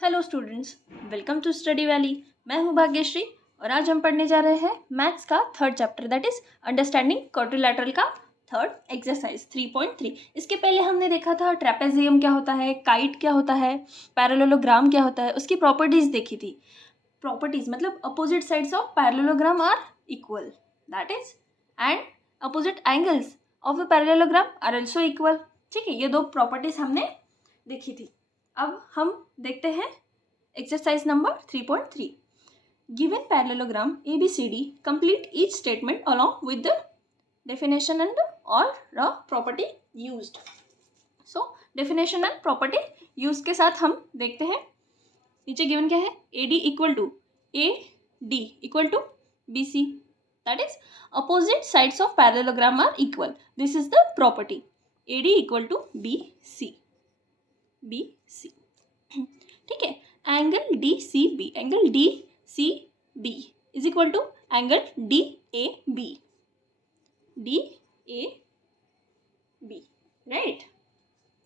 Hello students, welcome to Study Valley. मैं हूं भाग्यश्री और आज हम पढ़ने जा रहे हैं मैथ्स का third chapter, that is understanding quadrilateral का थर्ड एक्सरसाइज 3.3। इसके पहले हमने देखा था ट्रेपेजियम क्या होता है, काइट क्या होता है, पैरेललोग्राम क्या होता है, उसकी प्रॉपर्टीज देखी थी। प्रॉपर्टीज मतलब opposite sides of parallelogram are equal, that is and opposite angles of a parallelogram are also equal. ठीक है, ये दो प्रॉपर्टीज हमने देखी थी। अब हम देखते हैं exercise number 3.3। Given parallelogram ABCD, complete each statement along with the definition and or the property used. So definition and property use के साथ हम देखते हैं। नीचे गिवन क्या है, AD equal to AD equal to BC, that is opposite sides of parallelogram are equal. This is the property. AD equal to BC, ठीक है। Angle DCB, angle DCB is equal to angle DAB, right.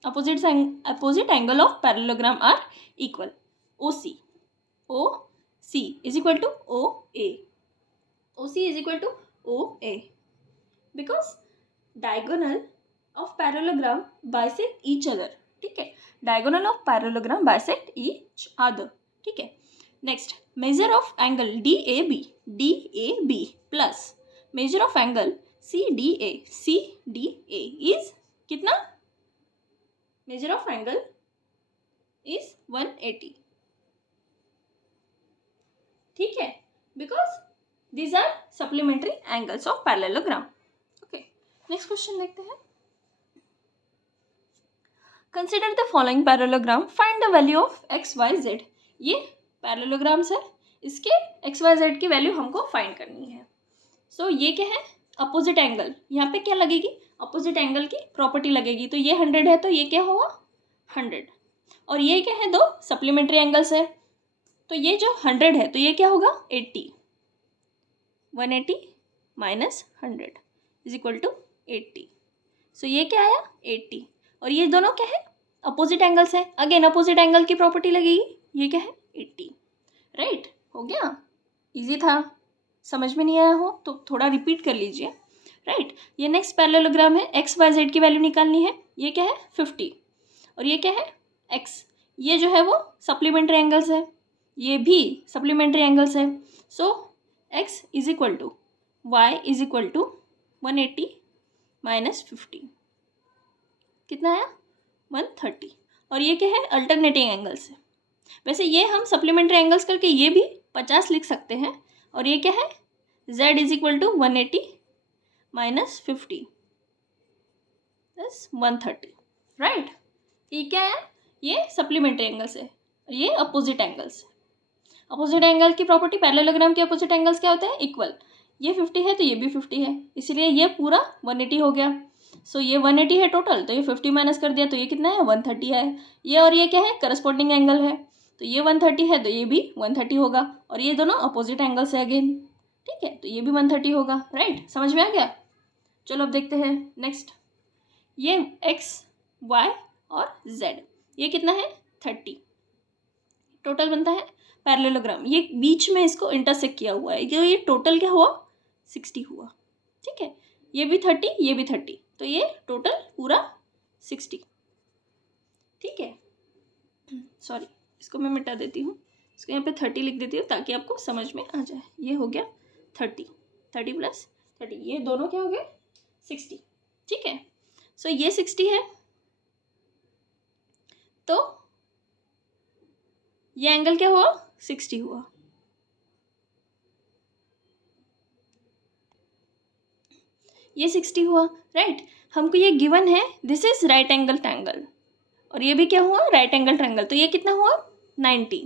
Opposite angle of parallelogram are equal. OC is equal to OC is equal to OA because diagonal of parallelogram bisect each other. ठीक है, diagonal of parallelogram bisect each other. ठीक है, next measure of angle DAB plus measure of angle CDA is कितना? Measure of angle is 180। ठीक है, because these are supplementary angles of parallelogram. Okay, next question देखते हैं। Consider the following parallelogram, find the value of XYZ। ये parallelograms है, इसके XYZ की value हमको फाइंड करनी है। सो ये क्या है? Opposite angle. यहाँ पे क्या लगेगी? अपोजिट एंगल की प्रॉपर्टी लगेगी। तो ये 100 है तो ये क्या होगा? 100। और ये क्या है? दो सप्लीमेंट्री एंगल्स है, तो ये जो 100 है तो ये क्या होगा? 80। 180 माइनस 100 इज इक्वल टू 80। सो ये क्या आया? 80। और ये दोनों क्या है? अपोजिट एंगल्स है। अगेन अपोजिट एंगल की प्रॉपर्टी लगेगी। ये क्या है? 80। राइट, हो गया। इजी था। समझ में नहीं आया हो तो थोड़ा रिपीट कर लीजिए। राइट, ये नेक्स्ट पैरेललोग्राम है। XYZ की वैल्यू निकालनी है। ये क्या है? 50। और ये क्या है? X। ये जो है वो सप्लीमेंट्री एंगल्स है, ये भी सप्लीमेंट्री एंगल्स है। So X is equal to Y is equal to 180 minus 50, कितना आया? 130। और ये क्या है? अल्टरनेटिंग एंगल्स है। वैसे ये हम सप्लीमेंट्री एंगल्स करके ये भी 50 लिख सकते हैं। और ये क्या है? Z is equal to 180 minus 50 plus 130, right. ये क्या है? ये सप्लीमेंट्री एंगल्स है, ये अपोजिट एंगल्स है। अपोजिट एंगल की प्रॉपर्टी, पैरेललोग्राम के अपोजिट एंगल्स क्या होते हैं? इक्वल। ये 50 है तो ये भी 50 है, इसलिए ये पूरा 180 हो गया। सो ये 180 है टोटल, तो ये 50 माइनस कर दिया तो ये कितना है? 130 है। ये और ये क्या है? करस्पॉन्डिंग एंगल है, तो ये 130 है तो ये भी 130 होगा। और ये दोनों अपोजिट एंगल्स है अगेन। ठीक है, तो ये भी 130 होगा। राइट, समझ में आ गया? चलो अब देखते हैं नेक्स्ट। ये X, Y और Z, ये कितना है? 30 टोटल बनता है पैरेललोग्राम। ये बीच में इसको इंटरसेक्ट किया हुआ है, ये टोटल क्या हुआ? 60 हुआ। ठीक है, ये भी 30, ये भी 30, तो ये टोटल पूरा 60। ठीक है, सॉरी, इसको मैं मिटा देती हूँ, इसको यहाँ पे 30 लिख देती हूँ ताकि आपको समझ में आ जाए। ये हो गया 30, 30 प्लस 30, ये दोनों क्या हो गए? 60। ठीक है, सो ये 60 है तो ये एंगल क्या हुआ? 60 हुआ। ये 60 हुआ। राइट, हमको ये गिवन है, this is right angle triangle, और ये भी क्या हुआ? Right angle triangle. तो ये कितना हुआ? 90।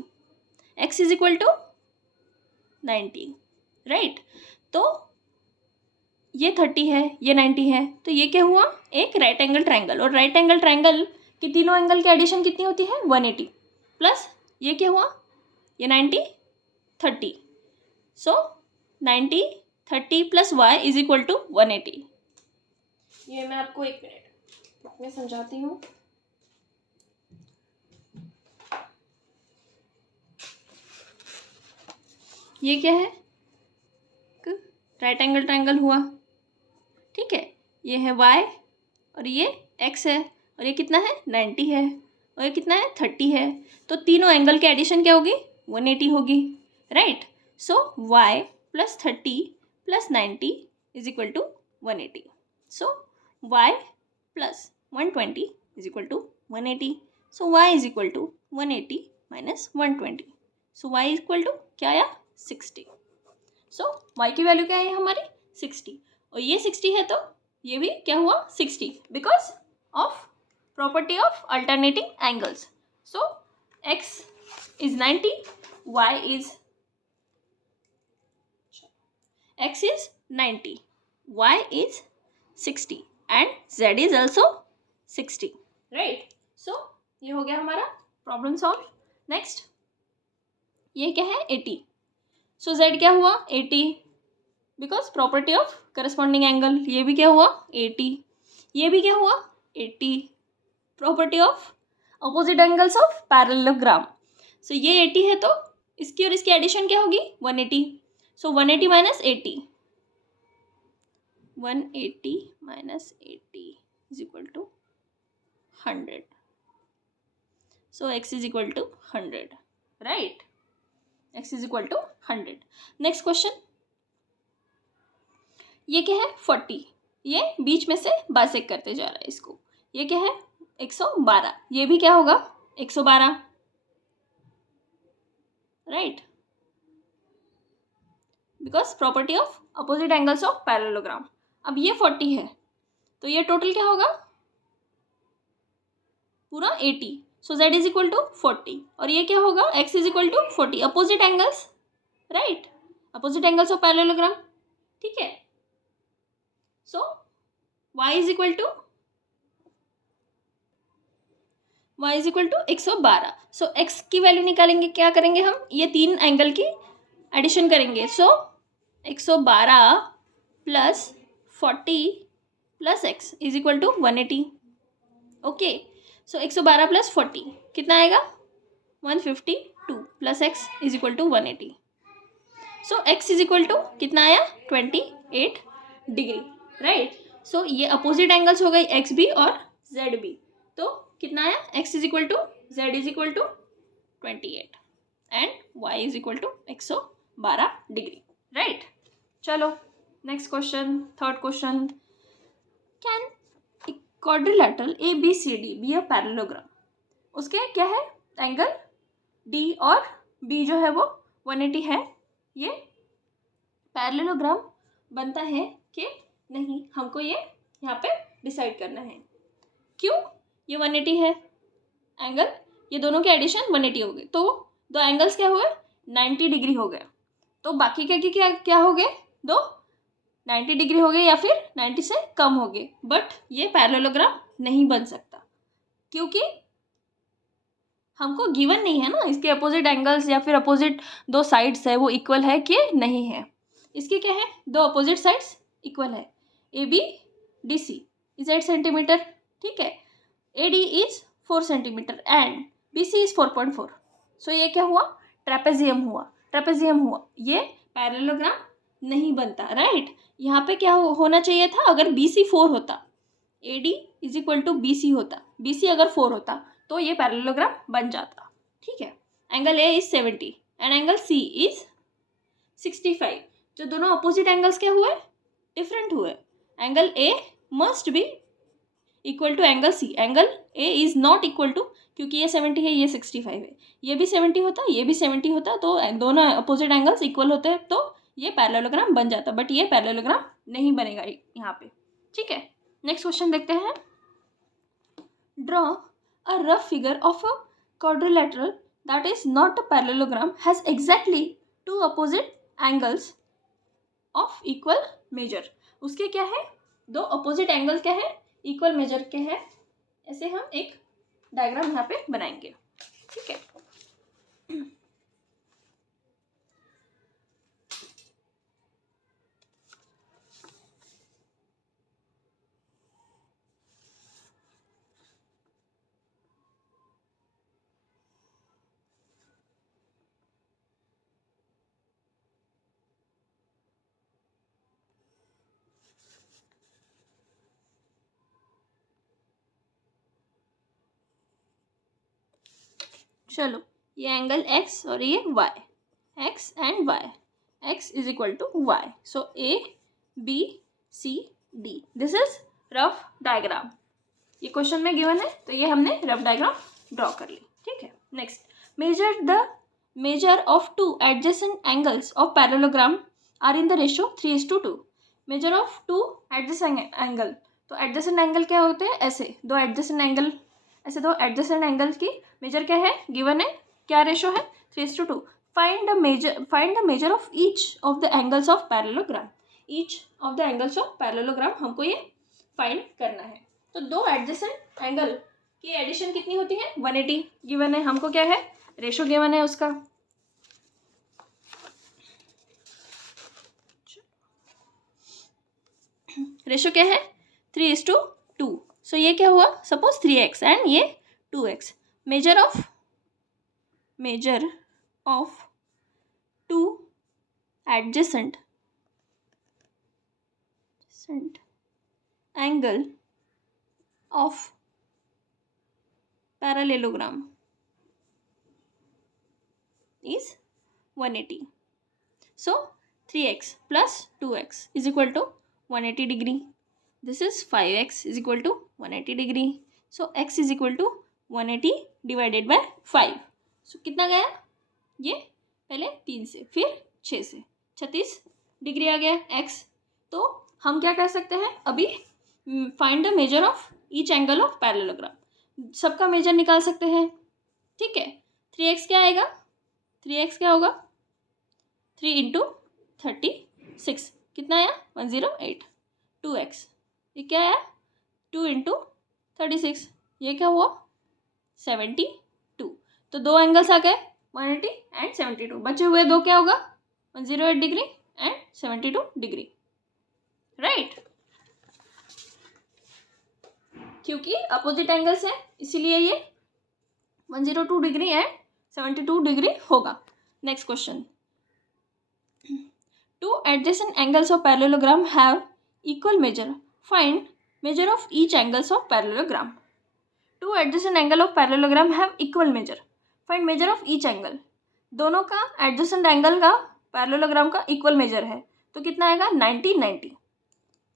X is equal to 90, right. तो ये 30 है, ये 90 है, तो ये क्या हुआ? एक राइट एंगल ट्रायंगल। और राइट एंगल ट्रायंगल की तीनों एंगल की एडिशन कितनी होती है? 180 प्लस ये क्या हुआ? ये 90, 30। So 90, 30 plus Y is equal to 180। ये मैं आपको एक मिनट में समझाती हूँ। ये क्या है, राइट एंगल ट्रायंगल हुआ, ठीक है। ये है y और ये x है और ये कितना है 90 है और ये कितना है 30 है। तो तीनों एंगल की एडिशन क्या होगी 180 होगी, right. So y plus 30 plus 90 is equal to 180। So y plus 120 is equal to 180। So y is equal to 180 minus 120। So y is equal to क्या आया 60। सो y की वैल्यू क्या है हमारी 60 और ये 60 है तो ये भी क्या हुआ 60 because of property of alternating angles. So x is 90, y is x is 90, y is 60 and z is also 60, right। so ये हो गया हमारा प्रॉब्लम सॉल्व। नेक्स्ट ये क्या है 80। सो z क्या हुआ 80 because property of corresponding angle. ये भी क्या हुआ 80, ये भी क्या हुआ 80, property of opposite angles of parallelogram. So ये 80 है तो इसकी और इसकी एडिशन क्या होगी 180। So 180 minus 80, 180 minus 80 is equal to 100। So x is equal to 100, right. x is equal to 100। Next question ये क्या है 40, ये बीच में से बाइसेक्ट करते जा रहा है इसको। ये क्या है 112, ये भी क्या होगा 112, right, because property of opposite angles of parallelogram. अब ये 40 है तो ये टोटल क्या होगा पूरा 80। So z is equal to 40 और ये क्या होगा x is equal to 40, opposite angles, right, opposite angles of parallelogram, ठीक है। So y is equal to 112। So x की वैल्यू निकालेंगे, क्या करेंगे हम ये तीन एंगल की एडिशन करेंगे। So 112 plus 40 plus x is equal to 180, okay. So 112 plus 40 कितना आएगा 152 plus x is equal to 180। So x is equal to कितना आया 28 डिग्री, राइट। सो ये अपोजिट एंगल्स हो गई x भी और z भी, तो कितना आया x is equal to z is equal to 28 and y is equal to 112 degree, right. चलो next question, third question, can quadrilateral ABCD be a parallelogram. उसके क्या है एंगल D और B जो है वो 180 है। ये पैरेललोग्राम बनता है कि नहीं, हमको ये यहाँ पे डिसाइड करना है। क्यों ये 180 है एंगल, ये दोनों के एडिशन 180 हो गए तो दो एंगल्स क्या हुए 90 डिग्री हो गए। तो बाकी क्या क्या हो गए दो 90 डिग्री हो गए या फिर 90 से कम हो गए, बट ये पैरेललोग्राम नहीं बन सकता क्योंकि हमको गिवन नहीं है ना इसके अपोजिट एंगल्स या फिर अपोजिट दो साइड्स है वो इक्वल है कि नहीं है। इसके क्या है दो अपोजिट साइड्स इक्वल है, ABDC इज 8 सेंटीमीटर, ठीक है, AD is 4 centimetre and BC is 4.4। सो ये क्या हुआ ट्रेपेजियम हुआ, ये पैरेललोग्राम नहीं बनता, राइट। यहाँ पे क्या होना चाहिए था, अगर BC 4 होता, AD is equal to BC होता, BC अगर 4 होता तो ये पैरेललोग्राम बन जाता, ठीक है। Angle A is 70 and angle C is 65। जो दोनों अपोजिट एंगल्स क्या हुए डिफरेंट हुए, angle A must be equal to angle C, angle A is not equal to, क्योंकि ये 70 है ये 65 है, ये भी 70 होता ये भी 70 होता तो दोनों अपोजिट एंगल्स इक्वल होते तो ये पैरेललोग्राम बन जाता, बट ये पैरेललोग्राम नहीं बनेगा यहाँ पे, ठीक है। नेक्स्ट क्वेश्चन देखते हैं, draw a rough figure of a quadrilateral that is not a parallelogram has exactly two opposite angles of equal measure। उसके क्या है दो opposite angles क्या है equal measure के है, ऐसे हम एक डायग्राम यहाँ पे बनाएंगे, ठीक है। चलो ये एंगल x और ये y, x and y, x is equal to y. So ABCD, this is rough diagram. ये क्वेश्चन में गिवन है तो ये हमने रफ डायग्राम ड्रॉ कर ली. ठीक है. Next, measure of two adjacent angles of parallelogram are in the ratio 3:2. Measure of two adjacent angle, तो एडजेसेंट एंगल क्या होते हैं? ऐसे दो एडजेसेंट एंगल, ऐसे दो एडजेसेंट एंगल की मेजर क्या है? गिवन है. क्या रेशो है? 3:2. Find the measure of each of the angles of parallelogram. Each of the angles of parallelogram हमको ये फाइंड करना है. तो दो एडजेसेंट एंगल की एडिशन कितनी होती है? 180 गिवन है. हमको क्या है? रेशो गिवन है उसका. रेशो क्या है? 3:2. सो ये क्या हुआ? सपोज 3x एंड ये 2x. Major of two adjacent angle of parallelogram is 180. So 3x plus 2x is equal to 180 degree. This is 5x is equal to 180 degree. So x is equal to 180 divided by 5. So कितना गया? ये पहले 3 से, फिर 6 से 36 degree आ गया x. तो हम क्या कर सकते हैं अभी? Find the measure of each angle of parallelogram. सबका मेजर निकाल सकते हैं. ठीक है. 3x क्या आएगा? 3x क्या होगा? 3 इंटू 36 कितना आया? 108. 2x ये क्या आया? 2 इंटू 36 ये क्या हुआ? 72. तो दो एंगल्स आ गए 180 एंड 72. बचे हुए दो क्या होगा? 108 डिग्री एंड 72 डिग्री. राइट. क्योंकि अपोजिट एंगल्स हैं इसीलिए ये 102 डिग्री एंड 72 डिग्री होगा. Next question. To adjacent angles of parallelogram have equal major. Find measure of each angles of parallelogram. To adjacent angle of parallelogram have equal major. Find measure of each angle. दोनों का adjacent angle का parallelogram का equal major है तो कितना आएगा? 90 90.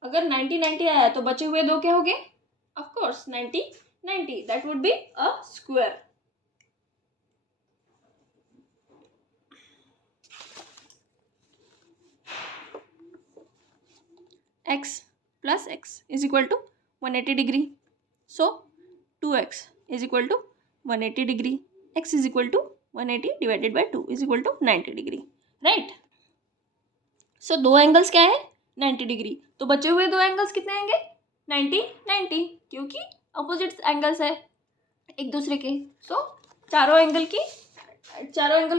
अगर 90 90 आया तो बचे हुए दो क्या हो गए? Of course 90 90. That would be a square. x plus x is equal to 180 degree. So 2x is equal to 180 degree. x is equal to 180 divided by 2 is equal to 90 degree. Right? So दो angles क्या है? 90 degree. तो बचे हुए दो angles कितने आएंगे? 90 90, क्योंकि अपोजिट एंगल्स है एक दूसरे के. सो चारों एंगल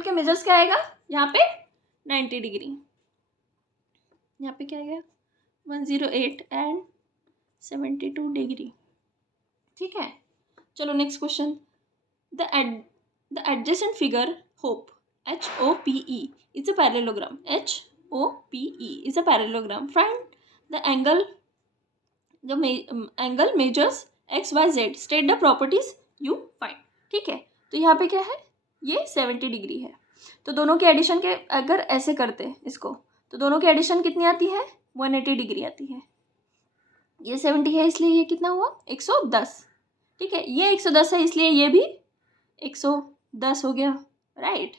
के मेजर्स क्या आएगा? यहाँ पे 90 डिग्री, यहाँ पे क्या आएगा? 108 एंड 72 डिग्री. ठीक है. चलो next question. The adjacent figure hope HOPE is a parallelogram. HOPE is a parallelogram. Find the angle. The angle measures XYZ. State the properties you find. ठीक है. तो यहाँ पे क्या है? ये 70 डिग्री है. तो दोनों के एडिशन के अगर ऐसे करते हैं इसको तो दोनों की एडिशन कितनी आती है? 180 डिग्री आती है. ये 70 है इसलिए ये कितना हुआ? 110. ठीक है. ये 110 है इसलिए ये भी 110 हो गया. राइट.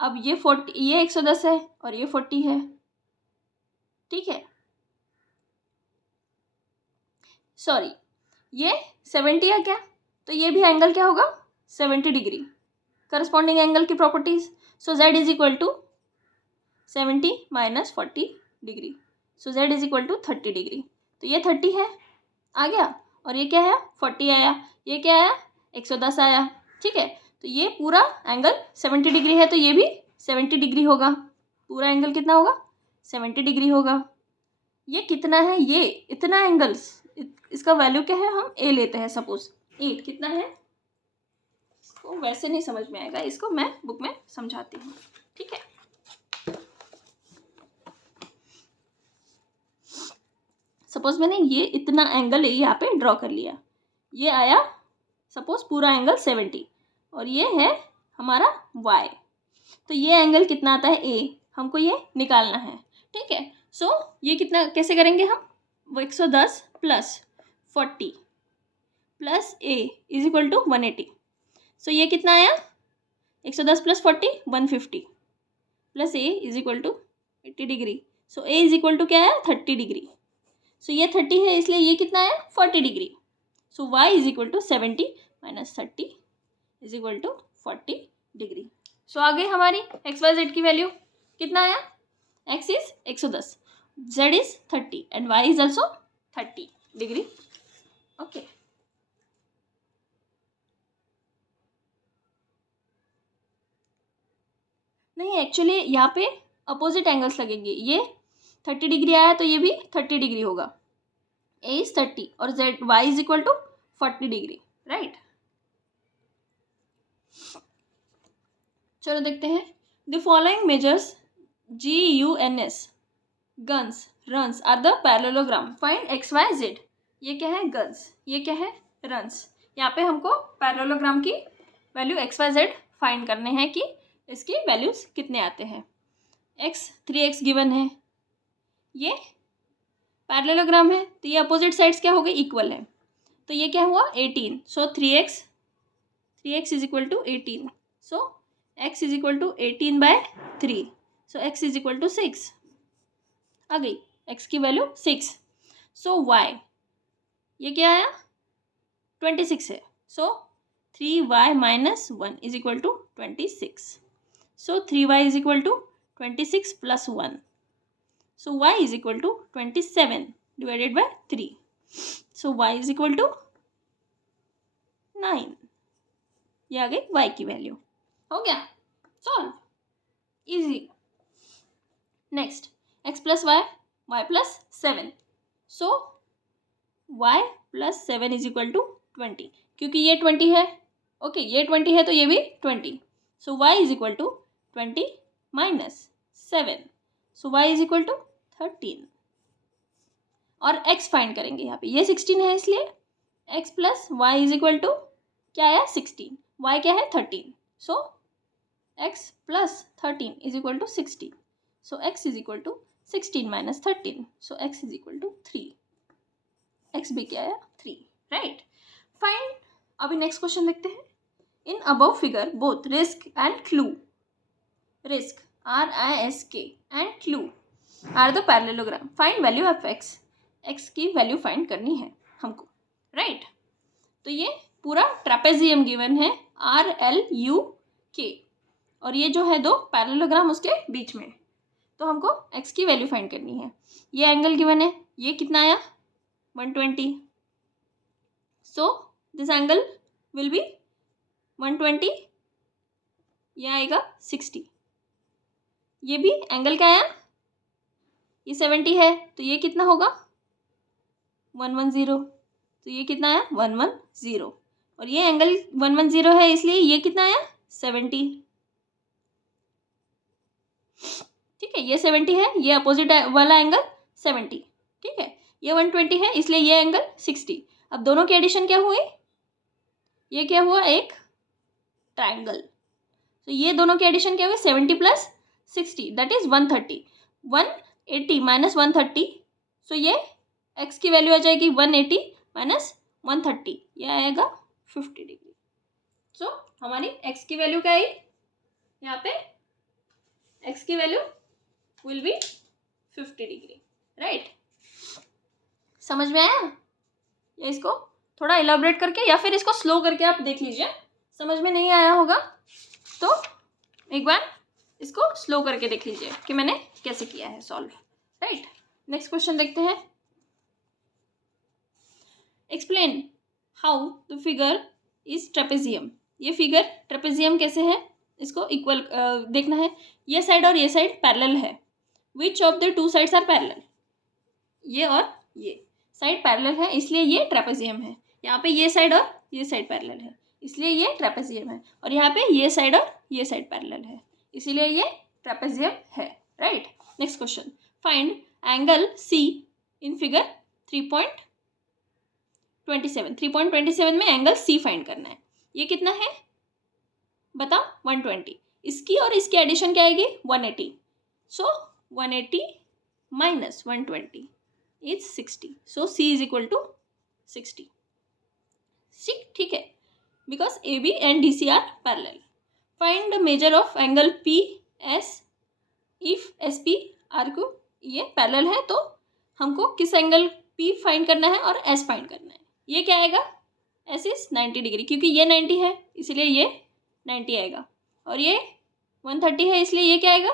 अब ये 40, ये 110 है और ये 40 है. ठीक है. सॉरी, ये 70 है क्या? तो ये भी एंगल क्या होगा? 70 डिग्री. करस्पॉन्डिंग एंगल की properties. So z is equal to 70 minus 40 degree. So z is equal to 30 degree. तो ये 30 है आ गया और ये क्या है? 40 आया. ये क्या आया? 110 आया. ठीक है. तो ये पूरा एंगल 70 डिग्री है तो ये भी 70 डिग्री होगा. पूरा एंगल कितना होगा? 70 डिग्री होगा. ये कितना है? ये इतना एंगल्स, इसका वैल्यू क्या है? हम a लेते हैं. सपोज 8 कितना है? इसको वैसे नहीं समझ में आएगा, इसको मैं बुक में समझाती हूँ. ठीक है. सपोज मैंने ये इतना एंगल यहाँ पे ड्रॉ कर लिया. ये आया सपोज पूरा एंगल 70 और ये है हमारा y। तो ये एंगल कितना आता है a, हमको ये निकालना है। ठीक है, सो ये कितना कैसे करेंगे हम, 110 plus 40 plus a is equal to 180। So ये कितना आया, 110 plus 40 150 plus a is equal to 80 degree. So a is equal to क्या आया, 30 डिग्री। सो ये 30 है, इसलिए ये कितना आया, 40 degree. So y is equal to 70 minus 30 is equal to 40 degree. So आ गई हमारी एक्स वाई जेड की वैल्यू। कितना आया, x is 110, z is 30 and y is also 30 degree. Okay, नहीं एक्चुअली यहाँ पे अपोजिट एंगल्स लगेंगे। ये 30 डिग्री आया तो ये भी 30 डिग्री होगा। a इज 30 और z y is equal to 40 degree, right. चलो देखते हैं। The following measures GUNS guns runs are the parallelogram, find x Y z. ये क्या है, गन्स, ये क्या है, रन्स। यहाँ पे हमको पैरेललोग्राम की value x Y z find करने हैं कि इसकी वैल्यूज कितने आते हैं। x 3x गिवन है, ये पैरेललोग्राम है तो ये अपोजिट साइड्स क्या हो गई, इक्वल है। तो ये क्या हुआ 18। So 3x is equal to 18। So x is equal to 18 by 3। So x is equal to 6 आ गई, x की वैल्यू 6। सो y ये क्या आया 26 है। So 3y minus 1 is equal to 26। So 3y is equal to 26 plus 1। So y is equal to 27 divided by 3। So y is equal to 9। ये आ गई y की वैल्यू। हो गया solve, easy. Next x plus y plus 7। So y plus 7 is equal to 20, क्योंकि ये 20 है। Okay, ये 20 है तो ये भी 20। So y is equal to 20 minus 7। So y is equal to 13। और x फाइंड करेंगे यहाँ पे, ये 16 है इसलिए x plus y is equal to क्या आया 16, y क्या है 13। So x plus 13 is equal to 16। So x is equal to 16 minus 13। So x is equal to 3। x भी क्या आया 3, राइट। फाइंड, अभी नेक्स्ट क्वेश्चन देखते हैं। In above figure both risk and clue, risk RISK and clue are the parallelogram, find value of x। x की value find करनी है हमको, राइट। तो ये पूरा ट्रेपेजियम गिवन है RLUK, और ये जो है दो पैरेललोग्राम उसके बीच में, तो हमको x की वैल्यू फाइंड करनी है। ये एंगल गिवन है, ये कितना आया 120। So this angle will be 120, ये आएगा 60। ये भी एंगल क्या आया, ये 70 है तो ये कितना होगा 110। तो ये कितना आया 110, और ये एंगल 110 है इसलिए ये कितना आया 70। ठीक है, ये 70 है, ये अपोजिट वाला एंगल 70। ठीक है, ये 120 है इसलिए ये एंगल 60। अब दोनों की एडिशन क्या हुई, ये क्या हुआ एक ट्राइंगल। तो ये दोनों की एडिशन क्या हुई 70 प्लस 60 दैट इज 130। 180 माइनस 130, सो ये x की वैल्यू आ जाएगी 180 माइनस 130, ये आएगा 50 डिग्री। सो हमारी x की वैल्यू क्या आई, यहाँ पे x की value will be 50 degree, right. समझ में आया, या इसको थोड़ा इलाबोरेट करके या फिर इसको स्लो करके आप देख लीजिए। समझ में नहीं आया होगा तो एक बार इसको स्लो करके देख लीजिए कि मैंने कैसे किया है सॉल्व, राइट। नेक्स्ट क्वेश्चन देखते हैं। Explain how the figure is trapezium. ये फिगर ट्रेपेजियम कैसे है, इसको इक्वल देखना है। ये साइड और ये साइड पैरेलल है। Which of the two sides are parallel, ये और ये साइड पैरेलल है इसलिए ये ट्रेपेजियम है। यहाँ पे ये साइड और ये साइड पैरेलल है इसलिए ये ट्रेपेजियम है, और यहाँ पे ये साइड और ये साइड पैरेलल है इसीलिए ये ट्रेपेजियम है, right. Next question, find angle C in figure 3.27। 3.27 में एंगल C फाइंड करना है। ये कितना है बताओ, 120, इसकी और इसकी एडिशन क्या आएगी 180, so 180 minus 120 is 60, so C is equal to 60. ठीक है, because A B and D C are parallel. Find the measure of angle P S if S P R को, ये पैरेलल है तो हमको किस एंगल पी फाइंड करना है और एस फाइंड करना है. ये क्या आएगा, एस इज 90 डिग्री, क्योंकि ये 90 है इसलिए ये 90 आएगा, और ये 130 है इसलिए ये क्या आएगा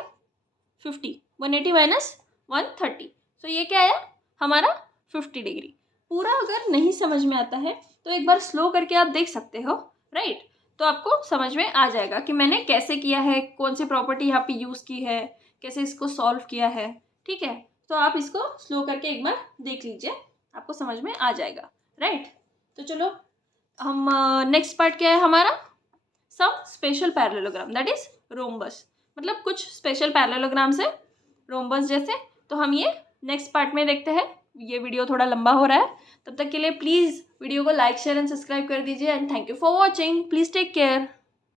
50. 180 माइनस 130, सो ये क्या आया हमारा 50 डिग्री. पूरा अगर नहीं समझ में आता है तो एक बार स्लो करके आप देख सकते हो, राइट. तो आपको समझ में आ जाएगा कि मैंने कैसे किया है, कौन सी प्रॉपर्टी यहाँ पे यूज़ की है, कैसे इसको सॉल्व किया है. ठीक है, तो आप इसको स्लो करके एक बार देख लीजिए, आपको समझ में आ जाएगा, राइट. तो चलो हम नेक्स्ट पार्ट क्या है हमारा, some special parallelogram that is rhombus. मतलब कुछ स्पेशल पैरेललोग्राम्स है रोम्बस जैसे, तो हम ये नेक्स्ट पार्ट में देखते हैं. ये वीडियो थोड़ा लंबा हो रहा है, तब तक के लिए प्लीज़ वीडियो को लाइक शेयर एंड सब्सक्राइब कर दीजिए. And thank you for watching. Please take care.